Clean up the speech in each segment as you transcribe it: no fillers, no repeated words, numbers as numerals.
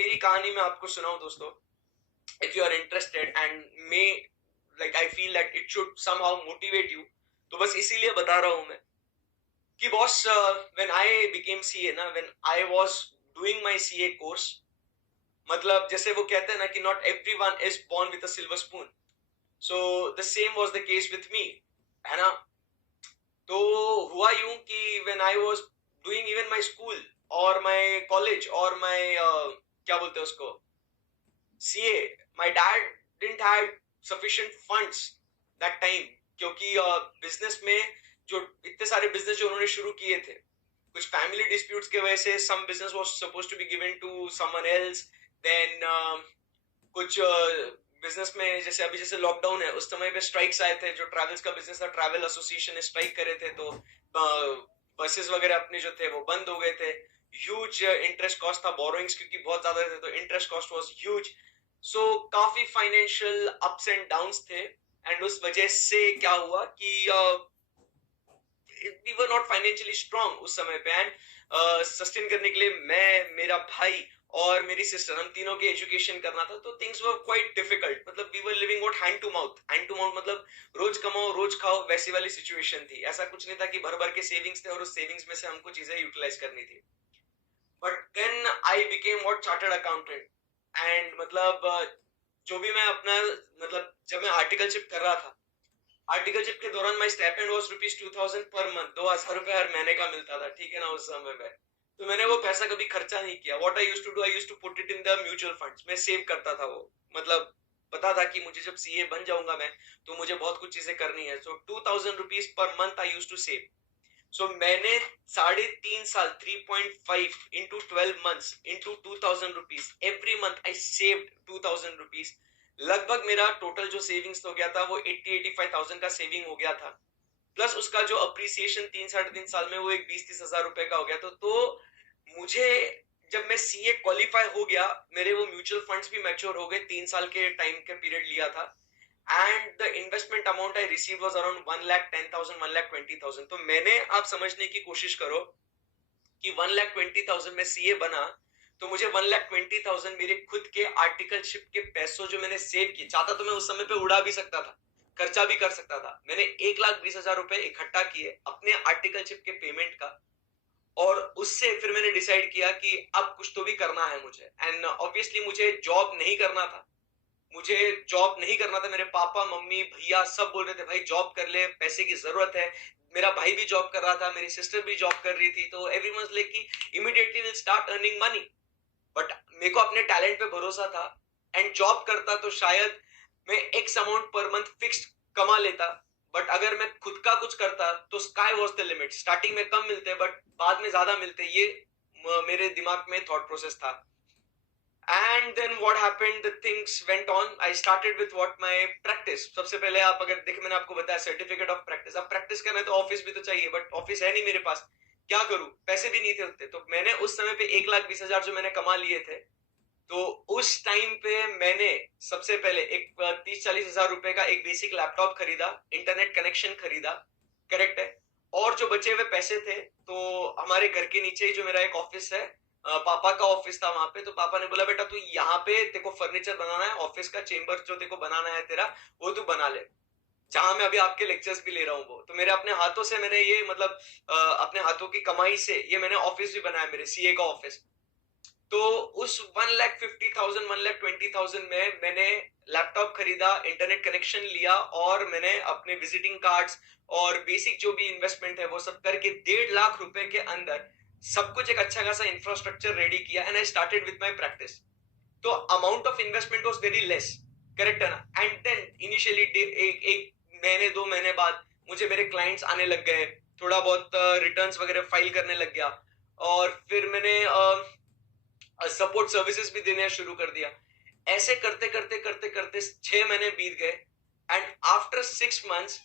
मेरी कहानी मैं आपको सुनाऊं दोस्तों, if you are interested and may like I feel that it should somehow motivate you, तो बस इसीलिए बता रहा हूं मैं कि boss, when I became CA ना, when I was doing my CA course, मतलब जैसे वो कहते हैं ना कि not everyone is born with a silver spoon, so the same was the case with me, है ना। तो हुआ यूं कि when I was doing even my school or my college or my क्या बोलते हैं उसको, CA, my dad didn't had sufficient funds that time, क्योंकि बिजनेस में जो इतने सारे बिजनेस जो उन्होंने शुरू किए थे, कुछ फैमिली डिस्प्यूट्स के वजह से some business was supposed to be given to someone else, then कुछ बिजनेस में जैसे अभी जैसे लॉकडाउन है, उस समय पे स्ट्राइक्स आए थे, जो ट्रैवल्स का बिजनेस था, ट्रैवल एसोसिएशन ने स्ट्राइक करे थे, तो बसेस वगैरह अपने जो थे वो बंद हो गए थे। ह्यूज इंटरेस्ट कॉस्ट था, बोरोइंग्स क्योंकि बहुत ज्यादा थे, तो interest cost was huge. So काफी फाइनेंशियल अप्स एंड डाउन्स थे, एंड उस वजह से क्या हुआ कि we were not financially strong उस समय पे, एंड सस्टेन करने के लिए मैं, मेरा भाई और मेरी सिस्टर, हम तीनों के एजुकेशन करना था, तो थिंग्स वर क्वाइट डिफिकल्ट। मतलब we were living what hand to mouth, hand to mouth मतलब रोज कमाओ रोज खाओ, वैसी वाली सिचुएशन थी। ऐसा कुछ नहीं था कि भर भर के सेविंग्स थे और उस सेविंग्स में से हमको चीजें यूटिलाइज करनी थी। But then I became what chartered accountant, and मतलब जो भी मैं अपना, मतलब जब मैं आर्टिकलशिप कर रहा था, आर्टिकलशिप के दौरान माई स्टाइपेंड वाज ₹2000 पर मंथ, 2000 हर महीने का मिलता था, ठीक है ना, उस समय में। तो मैंने वो पैसा कभी खर्चा नहीं किया। What I used to do, I used to put it in the mutual funds, मैं सेव करता था वो। मतलब पता था कि मुझे जब सीए बन जाऊंगा मैं, तो मुझे बहुत कुछ चीजें करनी है। So ₹2000 per month I used to save. So मैंने 3.5 साल, 3.5 into 12 months into ₹2000, every month I saved ₹2000। लगभग मेरा टोटल जो सेविंग्स हो गया था वो 85,000 का सेविंग हो गया था, प्लस उसका जो अप्रिसिएशन 3-3.5 साल में वो एक 20-30 हजार रुपए का हो गया था। तो मुझे जब मैं सीए क्वालिफाई हो गया, मेरे वो म्यूचुअल फंड्स भी मैच्योर हो गए, 3 साल के टाइम के पीरियड लिया था, and the investment amount I receive was around 1,10,000, 1,20,000। तो मैंने, आप समझने की कोशिश करो कि 1,20,000 में सीए बना, तो मुझे 1,20,000 मेरे खुद के आर्टिकलशिप के पैसों जो मैंने सेव किए, चाहता तो मैं उस समय पे उड़ा भी सकता था, खर्चा भी कर सकता था। मैंने 1,20,000 रुपए इकट्ठा किए अपने आर्टिकलशिप के पेमेंट का, और उससे फिर मैंने डिसाइड किया कि अब कुछ तो भी करना है मुझे। एंड ऑब्वियसली मुझे जॉब नहीं करना था, मुझे जॉब नहीं करना था। मेरे पापा मम्मी भैया सब बोल रहे थे, भाई जॉब कर ले, पैसे की जरूरत है। मेरा भाई भी जॉब कर रहा था, मेरी सिस्टर भी जॉब कर रही थी, तो एवरीवन वाज लाइक कि immediately will start earning money. But मेरे को अपने टैलेंट पे भरोसा था, एंड जॉब करता तो शायद मैं x amount per month fixed कमा लेता। बट अगर मैं खुद का कुछ करता तो sky was the limit. Starting में कम मिलते बट बाद में ज्यादा मिलते, ये मेरे दिमाग में थॉट प्रोसेस था। And then what happened, the things went on. I started with what my practice. सबसे पहले आप अगर देखें, मैंने आपको बताया सर्टिफिकेट ऑफ प्रैक्टिस। अब प्रैक्टिस करना है तो ऑफिस भी तो चाहिए, बट ऑफिस है नहीं मेरे पास, क्या करूं, पैसे भी नहीं थे उतने। तो मैंने उस समय पे 1,20,000 जो मैंने कमा लिए थे, तो उस टाइम पे मैंने सबसे पहले एक 30-40 हजार रुपए का एक बेसिक लैपटॉप खरीदा, इंटरनेट कनेक्शन खरीदा, करेक्ट है। और जो बचे हुए पैसे थे, तो हमारे घर के नीचे ही जो मेरा एक ऑफिस है, पापा का ऑफिस था वहां पे, तो पापा ने बोला बेटा तू यहाँ पे तेको फर्नीचर बनाना है, ऑफिस का चेंबर जो तेको बनाना है तेरा, वो तू बना ले, जहां मैं अभी आपके लेक्चर्स भी ले रहा हूँ वो। तो मेरे अपने हाथों से मैंने ये, मतलब अपने हाथों की कमाई से ये मैंने ऑफिस भी बनाया, मेरे सीए का ऑफिस। तो उस 1,50,000, 1,20,000 में मैंने लैपटॉप खरीदा, इंटरनेट कनेक्शन लिया, और मैंने अपने विजिटिंग कार्ड्स और बेसिक जो भी इन्वेस्टमेंट है वो सब करके 1.5 लाख रुपए के अंदर सब कुछ एक अच्छा खासा इंफ्रास्ट्रक्चर रेडी किया, and I started with my practice. तो amount of investment was very less, correct है ना। एंड देन इनिशियली एक महीने 2 महीने बाद मुझे मेरे क्लाइंट्स आने लग गए, थोड़ा बहुत रिटर्न्स वगैरह फाइल करने लग गया, और फिर मैंने सपोर्ट सर्विसेज भी देना शुरू कर दिया। ऐसे करते करते करते करते 6 महीने बीत गए, एंड आफ्टर 6 मंथ्स,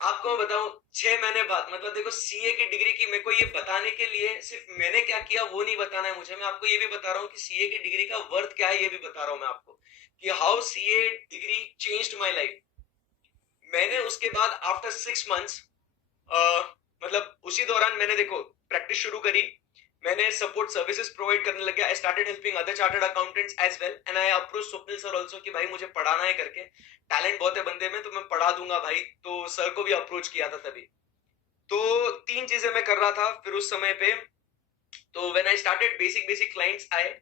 आपको मैं बताऊं, 6 महीने बाद, मतलब देखो सीए की डिग्री की, मेरे को ये बताने के लिए सिर्फ मैंने क्या किया वो नहीं बताना है मुझे, मैं आपको ये भी बता रहा हूँ कि सीए की डिग्री का वर्थ क्या है, ये भी बता रहा हूँ मैं आपको कि how CA degree changed my life. मैंने उसके बाद आफ्टर 6 मंथ्स, मतलब उसी दौरान मैंने देखो प्रैक्टिस शुरू करी, मैंने सपोर्ट सर्विसेज प्रोवाइड करने लग गया. I started helping other chartered accountants as well and I approach Swapnil sir also कि भाई मुझे पढ़ाना है करके, टैलेंट बहुत है बंदे में तो मैं पढ़ा दूंगा भाई. तो सर को भी अप्रोच किया था तभी. तो 3 चीजें मैं कर रहा था फिर उस समय पे. तो when I started basic clients आए.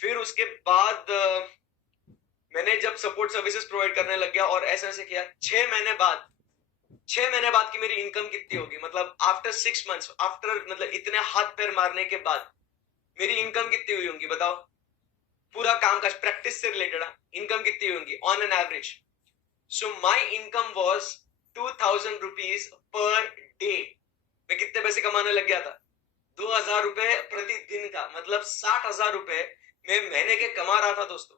फिर उसके बाद मैंने जब सपोर्ट सर्विसेज प्रोवाइड करने लग गया और ऐसे ऐसे किया, 6 महीने बाद की मेरी इनकम कितनी होगी, मतलब आफ्टर 6 मंथ्स, आफ्टर मतलब इतने हाथ पैर मारने के बाद मेरी इनकम कितनी हुई होंगी बताओ. पूरा काम काज प्रैक्टिस से रिलेटेड इनकम कितनी हुई होंगी on an average. So my income was 2000 rupees per day. मैं कितने पैसे कमाने लग गया था, 2000 रुपए प्रतिदिन का, मतलब 60,000 रुपए मैं महीने के कमा रहा था दोस्तों.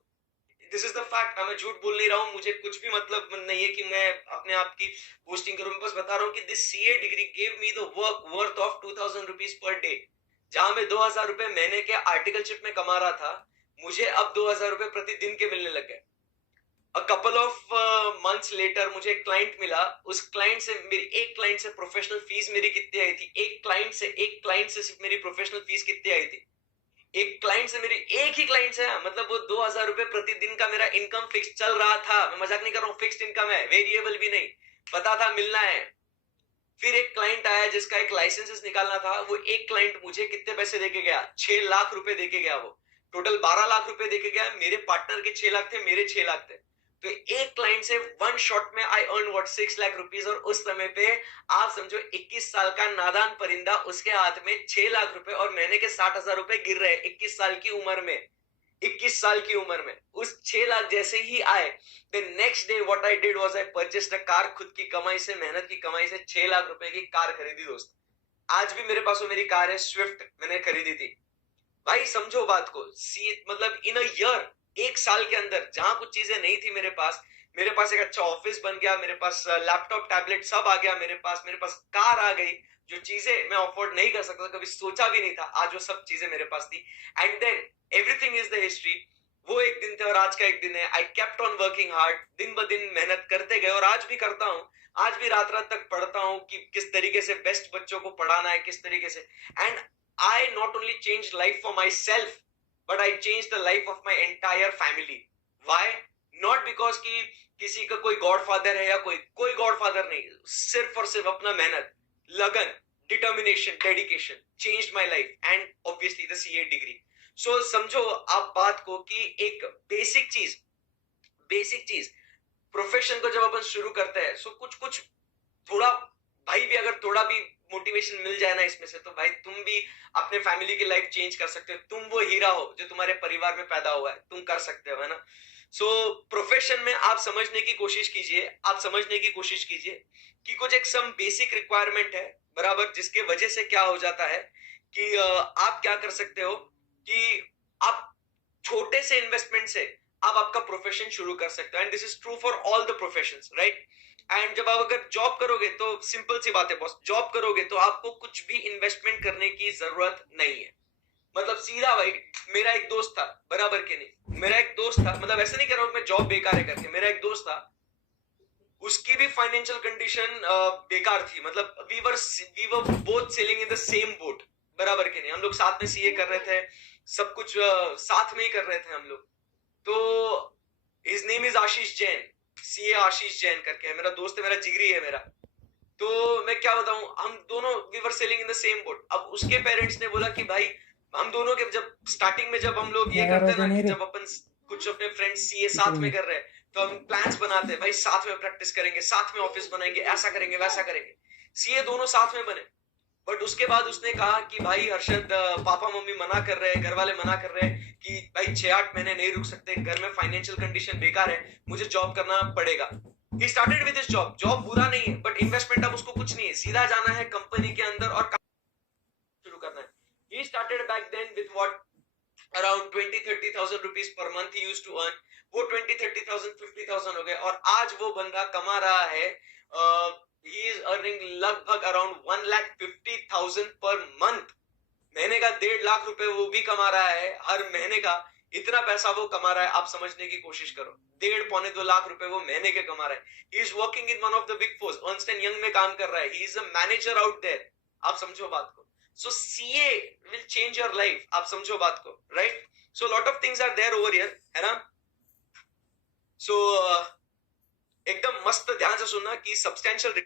This is the fact. मैं झूठ बोल नहीं रहा हूं, मुझे कुछ भी मतलब नहीं है कि मैं अपने आप की पोस्टिंग करूं. मैं बस बता रहा हूं कि this CA degree gave me the work worth of 2000 rupees per day. जहां मैं 2000 रुपए महीने के आर्टिकलशिप में कमा रहा था, मुझे अब 2000 रुपए प्रतिदिन के मिलने लग गए. A couple of months later मुझे एक क्लाइंट मिला. उस क्लाइंट से मेरी एक क्लाइंट से प्रोफेशनल फीस मेरी कितनी आई थी, एक क्लाइंट से सिर्फ मेरी प्रोफेशनल फीस कितनी आई थी. एक क्लाइंट से मेरी एक ही क्लाइंट से मतलब वो 2000 रुपए प्रतिदिन का मेरा इनकम फिक्स चल रहा था. मैं मजाक नहीं कर रहा हूँ, फिक्स्ड इनकम है, वेरिएबल भी नहीं. पता था मिलना है. फिर एक क्लाइंट आया जिसका एक लाइसेंस निकालना था. वो एक क्लाइंट मुझे कितने पैसे देके गया, 6 लाख रुपए देके गया. वो टोटल 12 लाख रुपए देके गया. मेरे पार्टनर के 6 लाख थे, मेरे 6 लाख थे. तो एक क्लाइंट से वन शॉट में I earn what 6 lakh rupees. और उस समय पे आप समझो 21 साल का नादान परिंदा, उसके हाथ में 6 लाख रुपए और महीने के 60,000 रुपए गिर रहे 21 साल की उम्र में. 21 साल की उम्र में उस 6 लाख जैसे ही आए, the next day what I did was I purchased a car. खुद की कमाई से, मेहनत की कमाई से 6 लाख रुपए की कार खरीदी दोस्त. आज भी मेरे पास वो मेरी कार है, स्विफ्ट, मैंने खरीदी थी. भाई समझो बात को, सी मतलब इन अ ईयर, एक साल के अंदर जहां कुछ चीजें नहीं थी मेरे पास एक अच्छा ऑफिस बन गया, मेरे पास लैपटॉप टैबलेट सब आ गया, मेरे पास कार आ गई. जो चीजें मैं अफोर्ड नहीं कर सकता, कभी सोचा भी नहीं था, आज वो सब चीजें मेरे पास थी. And then everything is the history. वो एक दिन थे और आज का एक दिन है. I kept on working hard, दिन ब दिन मेहनत करते गए और आज भी करता हूँ. आज भी रात रात तक पढ़ता हूँ कि किस तरीके से बेस्ट बच्चों को पढ़ाना है, किस तरीके से. And I not only changed life for myself, but I changed the life of my entire family. Why? Not because कि किसी का कोई गॉडफादर है या कोई गॉडफादर नहीं, सिर्फ और सिर्फ अपना मेहनत, लगन, determination, dedication changed my life and obviously the CA degree. So समझो आप बात को कि एक बेसिक चीज प्रोफेशन को जब अपन शुरू करते हैं, सो कुछ थोड़ा, भाई भी अगर थोड़ा भी मोटिवेशन मिल जाए ना इसमें से, तो भाई तुम भी अपने फैमिली की लाइफ चेंज कर सकते हो. तुम वो हीरा हो जो तुम्हारे परिवार में पैदा हुआ है, तुम कर सकते हो, है ना. सो प्रोफेशन में आप समझने की कोशिश कीजिए कि कुछ एक सम बेसिक रिक्वायरमेंट है बराबर, जिसके वजह से क्या हो जाता है कि आप क्या कर सकते हो कि आप छोटे से इन्वेस्टमेंट से आप आपका प्रोफेशन शुरू कर सकते हो. And this is true for all the professions, right. And जब आप अगर जॉब करोगे तो सिंपल सी बात है बॉस, जॉब करोगे तो आपको कुछ भी इन्वेस्टमेंट करने की जरूरत नहीं है. मतलब सीधा भाई, मेरा एक दोस्त था, बराबर के नहीं, मेरा एक दोस्त था, मतलब ऐसे नहीं कर रहा हूं मैं जॉब बेकार है करके. मेरा एक दोस्त था, उसकी भी फाइनेंशियल कंडीशन बेकार थी. मतलब we were both sailing in the same boat, बराबर के नहीं. हम लोग साथ में सीए कर रहे थे, सब कुछ साथ में ही कर रहे थे हम लोग. तो his name is Ashish Jain, CA Ashish Jain करके है, मेरा दोस्त है, मेरा जिगरी है मेरा. तो मैं क्या बताऊं, हम दोनों we were sailing in the same boat. अब उसके पेरेंट्स ने बोला कि भाई हम दोनों के, जब स्टार्टिंग में जब हम लोग ये करते हैं ना कि जब अपन कुछ अपने फ्रेंड्स सीए साथ में कर रहे हैं, तो हम प्लान्स बनाते हैं, भाई साथ में प्रैक्टिस करेंगे, साथ में ऑफिस बनाएंगे, ऐसा करेंगे वैसा करेंगे. सीए दोनों साथ में बने. बट उसके बाद उसने कहा कि भाई हर्षद, पापा मम्मी मना कर रहे हैं, घर वाले मना कर रहे हैं कि भाई 6-8 महीने नहीं रुक सकते, घर में फाइनेंशियल कंडीशन बेकार है, मुझे जॉब करना पड़ेगा. He started with his job. Job बुरा नहीं है, बट इन्वेस्टमेंट अब उसको कुछ नहीं है, सीधा जाना है कंपनी के अंदर और शुरू करना है. He started back then with what around 20-30,000 rupees per month he used to earn. वो 20-30,000 50,000 हो गए और आज वो बंदा कमा रहा है, he is earning लगभग around 1,50,000 per month. महीने का 1.5 लाख रुपए वो भी कमा रहा है हर महीने का. इतना पैसा वो कमा रहा है, आप समझने की कोशिश करो. 1.5-2 लाख रुपए वो महीने के कमा रहा है. He is working in one of the big fours, Ernst and Young में काम कर रहा है. He is a manager out there. आप समझो बात को. So CA will change your life. आप समझो बात को, right? So lot of things are there over here, है ना? सो एकदम मस्त ध्यान से सुनना कि सब्सटैंशियल